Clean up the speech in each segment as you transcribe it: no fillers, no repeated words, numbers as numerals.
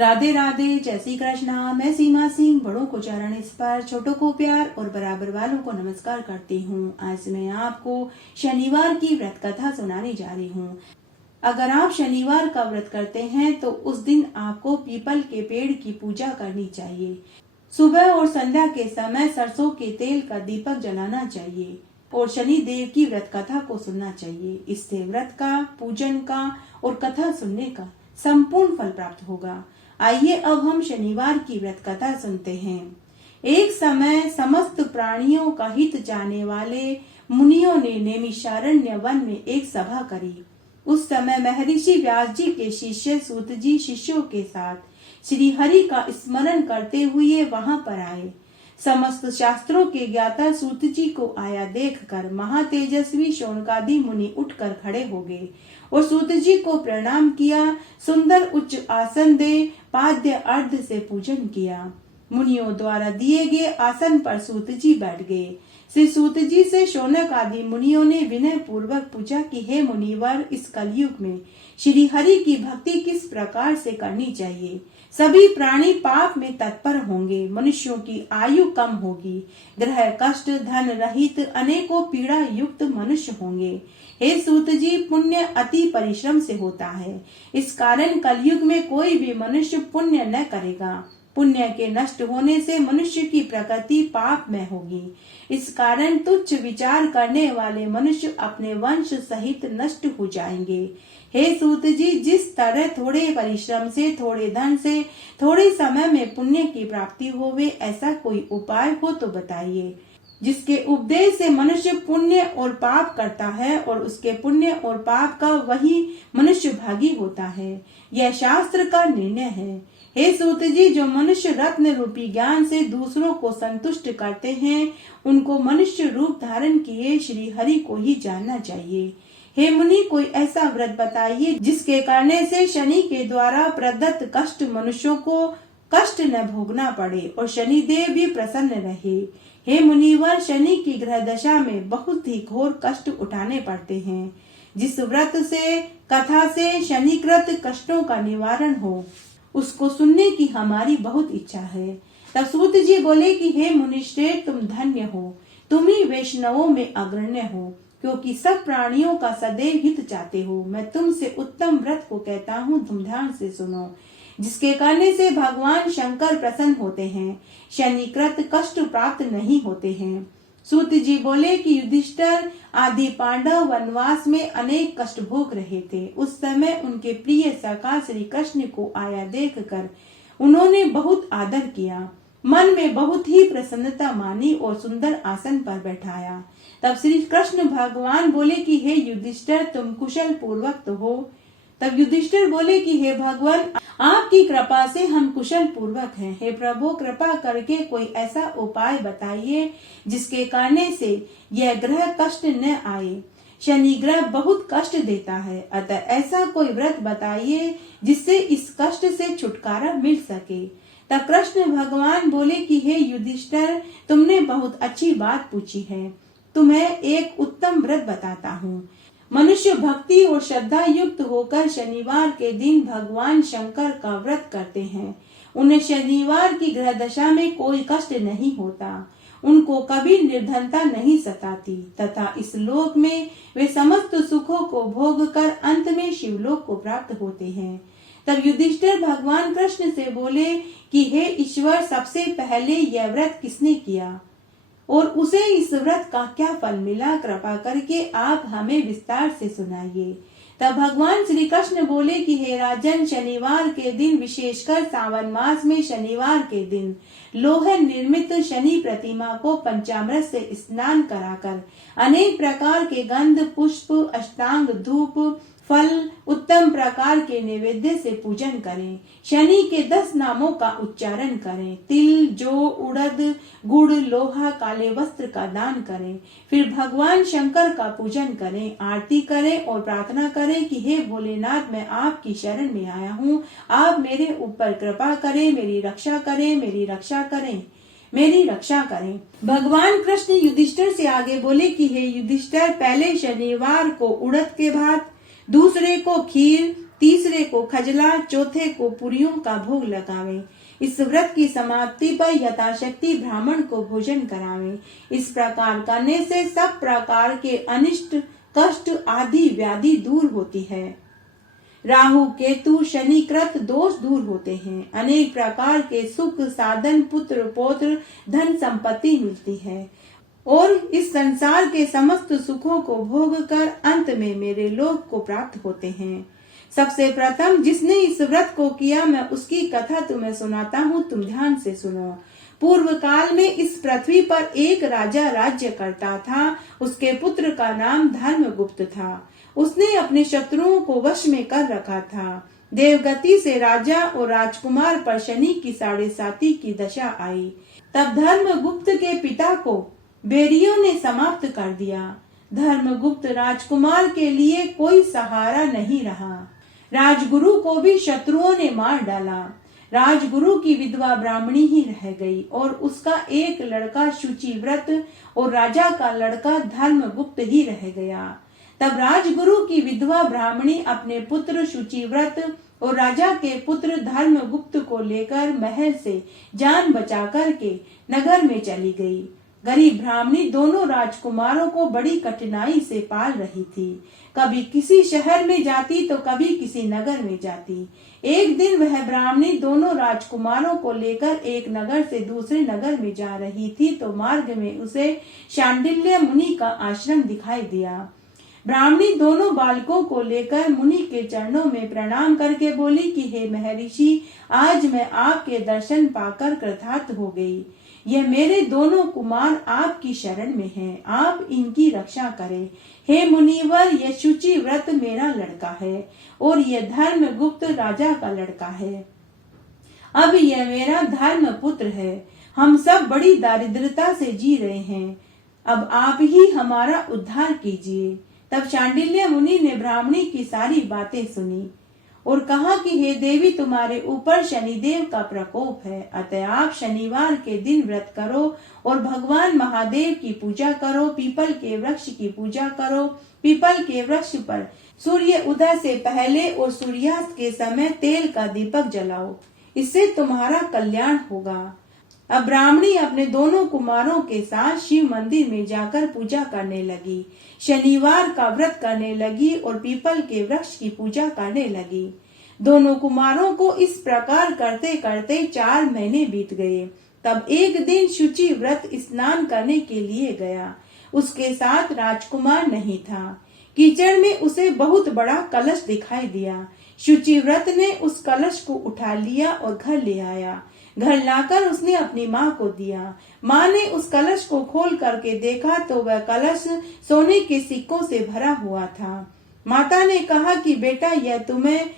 राधे राधे, जय श्री कृष्णा। मैं सीमा सिंह बड़ों को चरण स्पर्श, छोटों को प्यार और बराबर वालों को नमस्कार करती हूँ। आज मैं आपको शनिवार की व्रत कथा सुनाने जा रही हूँ। अगर आप शनिवार का व्रत करते हैं तो उस दिन आपको पीपल के पेड़ की पूजा करनी चाहिए। सुबह और संध्या के समय सरसों के तेल का दीपक जलाना चाहिए और शनि देव की व्रत कथा को सुनना चाहिए। इससे व्रत का, पूजन का और कथा सुनने का संपूर्ण फल प्राप्त होगा। आइए अब हम शनिवार की व्रत कथा सुनते हैं। एक समय समस्त प्राणियों का हित चाहने वाले मुनियों ने नैमिषारण्य वन में एक सभा करी। उस समय महर्षि व्यास जी के शिष्य सूत जी शिष्यों के साथ श्री हरि का स्मरण करते हुए वहां पर आए। समस्त शास्त्रों के ज्ञाता सूत जी को आया देखकर महातेजस्वी शौनकादि मुनि उठकर खड़े हो गए और सूत जी को प्रणाम किया। सुंदर उच्च आसन दे पाद्य अर्ध से पूजन किया। मुनियों द्वारा दिए गए आसन पर सूत जी बैठ गए। श्री सूत जी से शौनक आदि मुनियों ने विनय पूर्वक पूछा कि हे मुनिवर, इस कलयुग में श्री हरि की भक्ति किस प्रकार से करनी चाहिए। सभी प्राणी पाप में तत्पर होंगे, मनुष्यों की आयु कम होगी, ग्रह कष्ट, धन रहित, अनेकों पीड़ा युक्त मनुष्य होंगे। हे सूत जी, पुण्य अति परिश्रम से होता है। इस कारण कलयुग में कोई भी मनुष्य पुण्य न करेगा। पुण्य के नष्ट होने से मनुष्य की प्रकृति पाप में होगी। इस कारण तुच्छ विचार करने वाले मनुष्य अपने वंश सहित नष्ट हो जाएंगे। हे सूत जी, जिस तरह थोड़े परिश्रम से, थोड़े धन से, थोड़े समय में पुण्य की प्राप्ति होवे, ऐसा कोई उपाय हो तो बताइए, जिसके उपदेश से मनुष्य पुण्य और पाप करता है और उसके पुण्य और पाप का वही मनुष्य भागी होता है। यह शास्त्र का निर्णय है। हे सूत जी, जो मनुष्य रत्न रूपी ज्ञान से दूसरों को संतुष्ट करते हैं, उनको मनुष्य रूप धारण किए श्री हरि को ही जानना चाहिए। हे मुनि, कोई ऐसा व्रत बताइए जिसके करने से शनि के द्वारा प्रदत्त कष्ट मनुष्यों को कष्ट न भोगना पड़े और शनि देव भी प्रसन्न रहे। हे मुनिवर, शनि की ग्रह दशा में बहुत ही घोर कष्ट उठाने पड़ते हैं। जिस व्रत से, कथा से शनिकृत कष्टों का निवारण हो, उसको सुनने की हमारी बहुत इच्छा है। तब सूत जी बोले कि हे मुनिश्रेष्ठ, तुम धन्य हो, तुम ही वैष्णवों में अग्रण्य हो, क्योंकि सब प्राणियों का सदैव हित चाहते हो। मैं तुमसे उत्तम व्रत को कहता हूँ, तुम ध्यान से सुनो, जिसके करने से भगवान शंकर प्रसन्न होते हैं, शनिकृत कष्ट प्राप्त नहीं होते हैं। सूत जी बोले कि युधिष्ठिर आदि पांडव वनवास में अनेक कष्ट भोग रहे थे। उस समय उनके प्रिय सखा श्री कृष्ण को आया देखकर उन्होंने बहुत आदर किया, मन में बहुत ही प्रसन्नता मानी और सुंदर आसन पर बैठाया। तब श्री कृष्ण भगवान बोले कि हे युधिष्ठिर, तुम कुशल पूर्वक तो हो। तब युधिष्ठिर बोले कि हे भगवान, आपकी कृपा से हम कुशल पूर्वक हैं। हे प्रभु, कृपा करके कोई ऐसा उपाय बताइए जिसके करने से यह ग्रह कष्ट न आए। शनि ग्रह बहुत कष्ट देता है, अतः ऐसा कोई व्रत बताइए जिससे इस कष्ट से छुटकारा मिल सके। तब कृष्ण भगवान बोले कि हे युधिष्ठिर, तुमने बहुत अच्छी बात पूछी है। तुम्हें एक उत्तम व्रत बताता हूँ। मनुष्य भक्ति और श्रद्धा युक्त होकर शनिवार के दिन भगवान शंकर का व्रत करते हैं। उन्हें शनिवार की ग्रह दशा में कोई कष्ट नहीं होता, उनको कभी निर्धनता नहीं सताती तथा इस लोक में वे समस्त सुखों को भोग कर अंत में शिवलोक को प्राप्त होते हैं। तब युधिष्ठिर भगवान कृष्ण से बोले कि हे ईश्वर, सबसे पहले यह व्रत किसने किया और उसे इस व्रत का क्या फल मिला, कृपा करके आप हमें विस्तार से सुनाइए। तब भगवान श्री कृष्ण बोले कि हे राजन, शनिवार के दिन, विशेषकर सावन मास में शनिवार के दिन, लोह निर्मित शनि प्रतिमा को पंचामृत से स्नान कराकर अनेक प्रकार के गंध, पुष्प, अष्टांग, धूप, फल, उत्तम प्रकार के नैवेद्य से पूजन करें। शनि के 10 नामों का उच्चारण करें। तिल, जौ, उड़द, गुड़, लोहा, काले वस्त्र का दान करें। फिर भगवान शंकर का पूजन करें, आरती करें और प्रार्थना करें कि हे भोलेनाथ, मैं आपकी शरण में आया हूँ, आप मेरे ऊपर कृपा करें, मेरी रक्षा करें, मेरी रक्षा करें, मेरी रक्षा करें। भगवान कृष्ण युधिष्ठिर से आगे बोले कि हे युधिष्ठिर, पहले शनिवार को उड़द के भात, दूसरे को खीर, तीसरे को खजला, चौथे को पुरियों का भोग लगावें। इस व्रत की समाप्ति पर यथाशक्ति ब्राह्मण को भोजन करावें। इस प्रकार करने से सब प्रकार के अनिष्ट, कष्ट आदि व्याधि दूर होती है। राहु, केतु, शनि कृत दोष दूर होते हैं। अनेक प्रकार के सुख, साधन, पुत्र, पौत्र, धन संपत्ति मिलती है और इस संसार के समस्त सुखों को भोग कर अंत में मेरे लोक को प्राप्त होते हैं। सबसे प्रथम जिसने इस व्रत को किया, मैं उसकी कथा तुम्हें सुनाता हूँ, तुम ध्यान से सुनो। पूर्व काल में इस पृथ्वी पर एक राजा राज्य करता था। उसके पुत्र का नाम धर्मगुप्त था। उसने अपने शत्रुओं को वश में कर रखा था। देवगति से राजा और राजकुमार पर शनि की 7.5 की दशा आई। तब धर्मगुप्त के पिता को बेरियों ने समाप्त कर दिया। धर्मगुप्त राजकुमार के लिए कोई सहारा नहीं रहा। राजगुरु को भी शत्रुओं ने मार डाला। राजगुरु की विधवा ब्राह्मणी ही रह गई और उसका एक लड़का शुचिव्रत और राजा का लड़का धर्मगुप्त ही रह गया। तब राजगुरु की विधवा ब्राह्मणी अपने पुत्र शुचिव्रत और राजा के पुत्र धर्मगुप्त को लेकर महल से जान बचा करके नगर में चली गई। गरीब ब्राह्मणी दोनों राजकुमारों को बड़ी कठिनाई से पाल रही थी। कभी किसी शहर में जाती तो कभी किसी नगर में जाती। एक दिन वह ब्राह्मणी दोनों राजकुमारों को लेकर एक नगर से दूसरे नगर में जा रही थी तो मार्ग में उसे शांडिल्य मुनि का आश्रम दिखाई दिया। ब्राह्मणी दोनों बालकों को लेकर मुनि के चरणों में प्रणाम करके बोली कि हे महर्षि, आज मैं आपके दर्शन पाकर कृतार्थ हो गई। यह मेरे दोनों कुमार आपकी शरण में हैं, आप इनकी रक्षा करें। हे मुनिवर, यह शुचिव्रत मेरा लड़का है और यह धर्मगुप्त राजा का लड़का है। अब यह मेरा धर्म पुत्र है। हम सब बड़ी दारिद्रता से जी रहे हैं। अब आप ही हमारा उद्धार कीजिए। तब शांडिल्य मुनि ने ब्राह्मणी की सारी बातें सुनी और कहा कि हे देवी, तुम्हारे ऊपर शनिदेव का प्रकोप है, अतः आप शनिवार के दिन व्रत करो और भगवान महादेव की पूजा करो। पीपल के वृक्ष की पूजा करो। पीपल के वृक्ष पर सूर्य उदय से पहले और सूर्यास्त के समय तेल का दीपक जलाओ, इससे तुम्हारा कल्याण होगा। अब ब्राह्मणी अपने दोनों कुमारों के साथ शिव मंदिर में जाकर पूजा करने लगी। शनिवार का व्रत करने लगी और पीपल के वृक्ष की पूजा करने लगी। दोनों कुमारों को इस प्रकार करते करते 4 महीने बीत गए। तब एक दिन शुचि व्रत स्नान करने के लिए गया। उसके साथ राजकुमार नहीं था। कीचड़ में उसे बहुत बड़ा कलश दिखाई दिया। शुचि व्रत ने उस कलश को उठा लिया और घर ले आया। घर लाकर उसने अपनी माँ को दिया। माँ ने उस कलश को खोल करके देखा तो वह कलश सोने के सिक्कों से भरा हुआ था। माता ने कहा कि बेटा, यह तुम्हें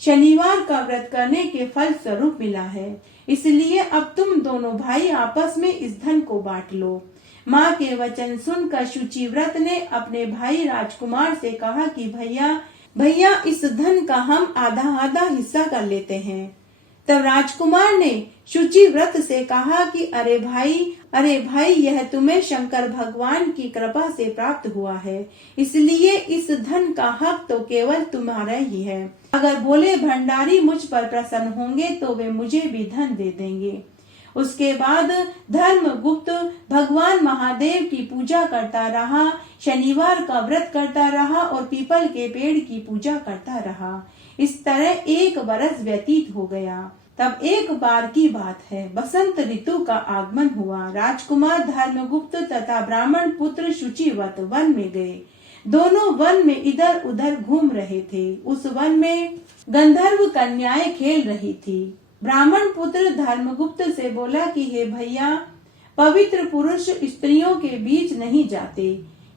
शनिवार का व्रत करने के फल स्वरूप मिला है, इसलिए अब तुम दोनों भाई आपस में इस धन को बांट लो। माँ के वचन सुनकर शुचिव्रत ने अपने भाई राजकुमार से कहा कि भैया इस धन का हम आधा आधा हिस्सा कर लेते हैं। तब राजकुमार ने शुचिव्रत से कहा कि अरे भाई, यह तुम्हें शंकर भगवान की कृपा से प्राप्त हुआ है, इसलिए इस धन का हक तो केवल तुम्हारा ही है। अगर भोले भंडारी मुझ पर प्रसन्न होंगे तो वे मुझे भी धन दे देंगे। उसके बाद धर्मगुप्त भगवान महादेव की पूजा करता रहा, शनिवार का व्रत करता रहा और पीपल के पेड़ की पूजा करता रहा। इस तरह 1 वर्ष व्यतीत हो गया। तब एक बार की बात है, बसंत ऋतु का आगमन हुआ। राजकुमार धर्मगुप्त तथा ब्राह्मण पुत्र शुचिव्रत वन में गए। दोनों वन में इधर उधर घूम रहे थे। उस वन में गंधर्व कन्याएं खेल रही थी। ब्राह्मण पुत्र धर्मगुप्त से बोला कि हे भैया, पवित्र पुरुष स्त्रियों के बीच नहीं जाते,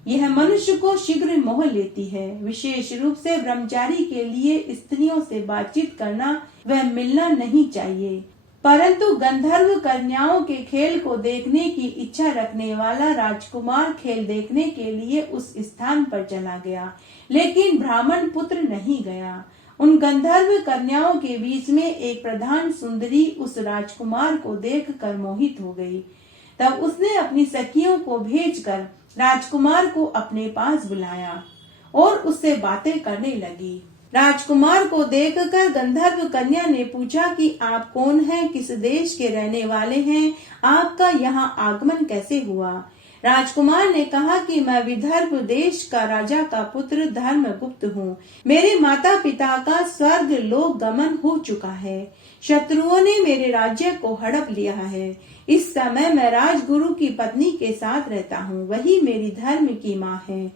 यह मनुष्य को शीघ्र मोह लेती है। विशेष रूप से ब्रह्मचारी के लिए स्त्रियों से बातचीत करना व मिलना नहीं चाहिए। परंतु गंधर्व कन्याओं के खेल को देखने की इच्छा रखने वाला राजकुमार खेल देखने के लिए उस स्थान पर चला गया, लेकिन ब्राह्मण पुत्र नहीं गया। उन गंधर्व कन्याओं के बीच में एक प्रधान सुंदरी उस राजकुमार को देखकर मोहित हो गई। तब उसने अपनी सखियों को भेजकर राजकुमार को अपने पास बुलाया और उससे बातें करने लगी। राजकुमार को देखकर गंधर्व कन्या ने पूछा कि आप कौन हैं, किस देश के रहने वाले हैं, आपका यहाँ आगमन कैसे हुआ। राजकुमार ने कहा कि मैं विदर्भ देश का राजा का पुत्र धर्मगुप्त हूँ। मेरे माता पिता का स्वर्ग लोक गमन हो चुका है। शत्रुओं ने मेरे राज्य को हड़प लिया है। इस समय मैं राजगुरु की पत्नी के साथ रहता हूँ, वही मेरी धर्म की माँ है।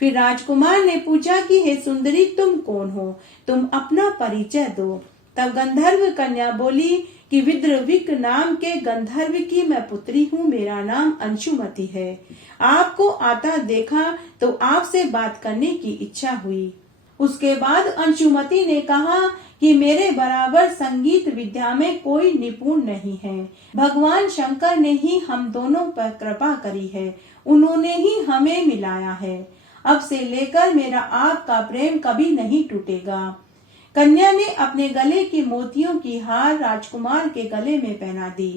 फिर राजकुमार ने पूछा कि हे सुंदरी, तुम कौन हो, तुम अपना परिचय दो। तब गंधर्व कन्या बोली कि विद्रविक नाम के गंधर्व की मैं पुत्री हूँ, मेरा नाम अंशुमति है। आपको आता देखा तो आपसे बात करने की इच्छा हुई। उसके बाद अंशुमति ने कहा कि मेरे बराबर संगीत विद्या में कोई निपुण नहीं है। भगवान शंकर ने ही हम दोनों पर कृपा करी है, उन्होंने ही हमें मिलाया है। अब से लेकर मेरा आपका प्रेम कभी नहीं टूटेगा। कन्या ने अपने गले की मोतियों की हार राजकुमार के गले में पहना दी।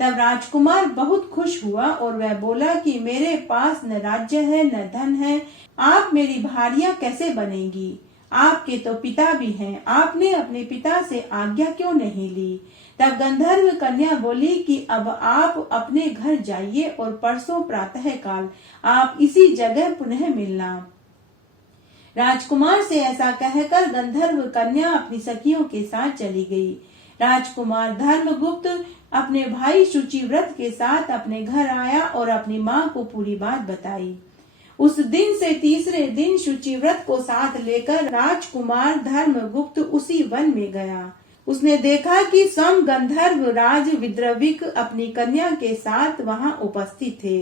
तब राजकुमार बहुत खुश हुआ और वह बोला कि मेरे पास न राज्य है न धन है, आप मेरी भार्या कैसे बनेंगी। आपके तो पिता भी हैं, आपने अपने पिता से आज्ञा क्यों नहीं ली। तब गंधर्व कन्या बोली कि अब आप अपने घर जाइए और परसों प्रातः काल आप इसी जगह पुनः मिलना। राजकुमार से ऐसा कहकर गंधर्व कन्या अपनी सखियों के साथ चली गई। राजकुमार धर्मगुप्त अपने भाई शुचिव्रत के साथ अपने घर आया और अपनी माँ को पूरी बात बताई। उस दिन से तीसरे दिन शुचिव्रत को साथ लेकर राजकुमार धर्मगुप्त उसी वन में गया। उसने देखा कि स्वयं गंधर्व राज विद्रविक अपनी कन्या के साथ वहां उपस्थित थे।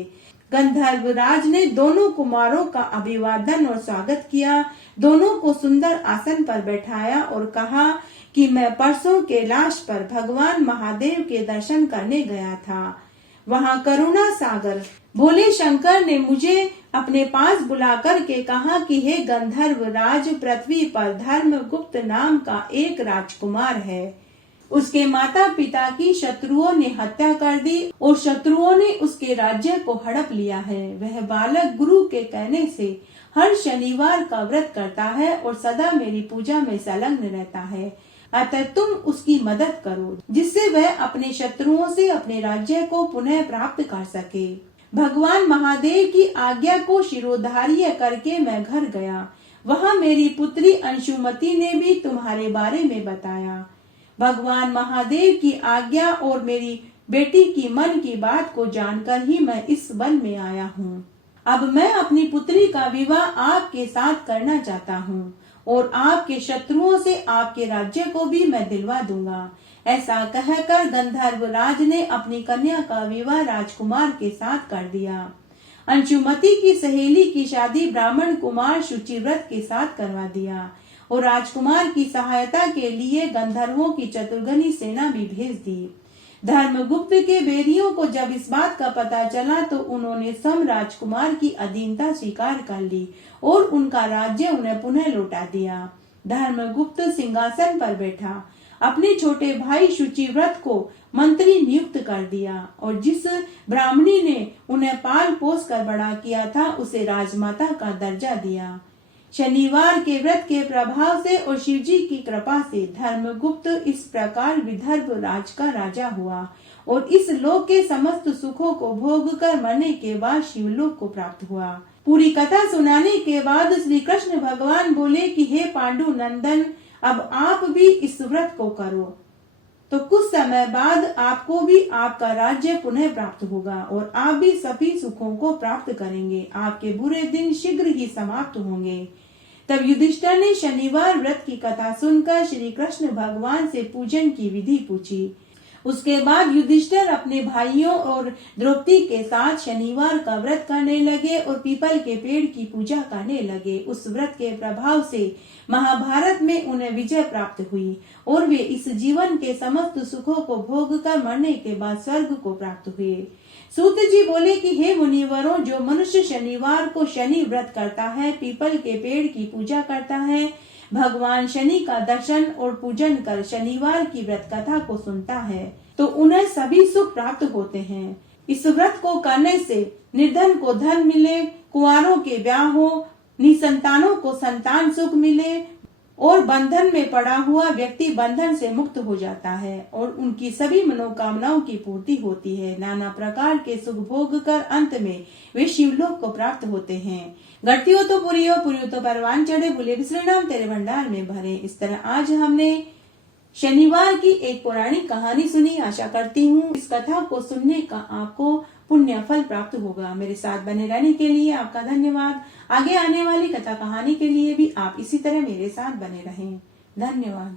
गंधर्व राज ने दोनों कुमारों का अभिवादन और स्वागत किया, दोनों को सुंदर आसन पर बैठाया और कहा कि मैं परसों कैलाश पर भगवान महादेव के दर्शन करने गया था। वहां करुणा सागर भोले शंकर ने मुझे अपने पास बुलाकर के कहा कि हे गंधर्व राज, पृथ्वी पर धर्मगुप्त नाम का एक राजकुमार है। उसके माता पिता की शत्रुओं ने हत्या कर दी और शत्रुओं ने उसके राज्य को हड़प लिया है। वह बालक गुरु के कहने से हर शनिवार का व्रत करता है और सदा मेरी पूजा में संलग्न रहता है। अतः तुम उसकी मदद करो, जिससे वह अपने शत्रुओं से अपने राज्य को पुनः प्राप्त कर सके। भगवान महादेव की आज्ञा को शिरोधार्य करके मैं घर गया। वहाँ मेरी पुत्री अंशुमति ने भी तुम्हारे बारे में बताया। भगवान महादेव की आज्ञा और मेरी बेटी की मन की बात को जानकर ही मैं इस वन में आया हूँ। अब मैं अपनी पुत्री का विवाह आपके साथ करना चाहता हूँ और आपके शत्रुओं से आपके राज्य को भी मैं दिलवा दूंगा। ऐसा कहकर गंधर्व राज ने अपनी कन्या का विवाह राजकुमार के साथ कर दिया। अंशुमति की सहेली की शादी ब्राह्मण कुमार शुचिव्रत के साथ करवा दिया और राजकुमार की सहायता के लिए गंधर्वों की चतुर्गनी सेना भी भेज दी। धर्मगुप्त के बेरियों को जब इस बात का पता चला तो उन्होंने स्वयं राजकुमार की अधीनता स्वीकार कर ली और उनका राज्य उन्हें पुनः लौटा दिया। धर्मगुप्त सिंहासन पर बैठा, अपने छोटे भाई शुचिव्रत को मंत्री नियुक्त कर दिया और जिस ब्राह्मणी ने उन्हें पाल पोस कर बड़ा किया था उसे राजमाता का दर्जा दिया। शनिवार के व्रत के प्रभाव से और शिवजी की कृपा से धर्मगुप्त इस प्रकार विदर्भ राज का राजा हुआ और इस लोक के समस्त सुखों को भोग कर मरने के बाद शिवलोक को प्राप्त हुआ। पूरी कथा सुनाने के बाद श्री कृष्ण भगवान बोले कि हे पांडु नंदन, अब आप भी इस व्रत को करो तो कुछ समय बाद आपको भी आपका राज्य पुनः प्राप्त होगा और आप भी सभी सुखों को प्राप्त करेंगे। आपके बुरे दिन शीघ्र ही समाप्त होंगे। तब युधिष्ठिर ने शनिवार व्रत की कथा सुनकर श्री कृष्ण भगवान से पूजन की विधि पूछी। उसके बाद युधिष्ठिर अपने भाइयों और द्रौपदी के साथ शनिवार का व्रत करने लगे और पीपल के पेड़ की पूजा करने लगे। उस व्रत के प्रभाव से महाभारत में उन्हें विजय प्राप्त हुई और वे इस जीवन के समस्त सुखों को भोग कर मरने के बाद स्वर्ग को प्राप्त हुए। सूत जी बोले कि हे मुनिवरों, जो मनुष्य शनिवार को शनि व्रत करता है, पीपल के पेड़ की पूजा करता है, भगवान शनि का दर्शन और पूजन कर शनिवार की व्रत कथा को सुनता है तो उन्हें सभी सुख प्राप्त होते हैं। इस व्रत को करने से निर्धन को धन मिले, कुंवारों के ब्याह हो, निसंतानों को संतान सुख मिले, और बंधन में पड़ा हुआ व्यक्ति बंधन से मुक्त हो जाता है और उनकी सभी मनोकामनाओं की पूर्ति होती है। नाना प्रकार के सुख भोग कर अंत में वे शिवलोक को प्राप्त होते हैं। घटती हो तो पूरी हो तो परवान चढ़े, भूले बिसरे नाम तेरे भंडार में भरे। इस तरह आज हमने शनिवार की एक पौराणिक कहानी सुनी। आशा करती हूँ इस कथा को सुनने का आपको पुण्य फल प्राप्त होगा। मेरे साथ बने रहने के लिए आपका धन्यवाद। आगे आने वाली कथा कहानी के लिए भी आप इसी तरह मेरे साथ बने रहें। धन्यवाद।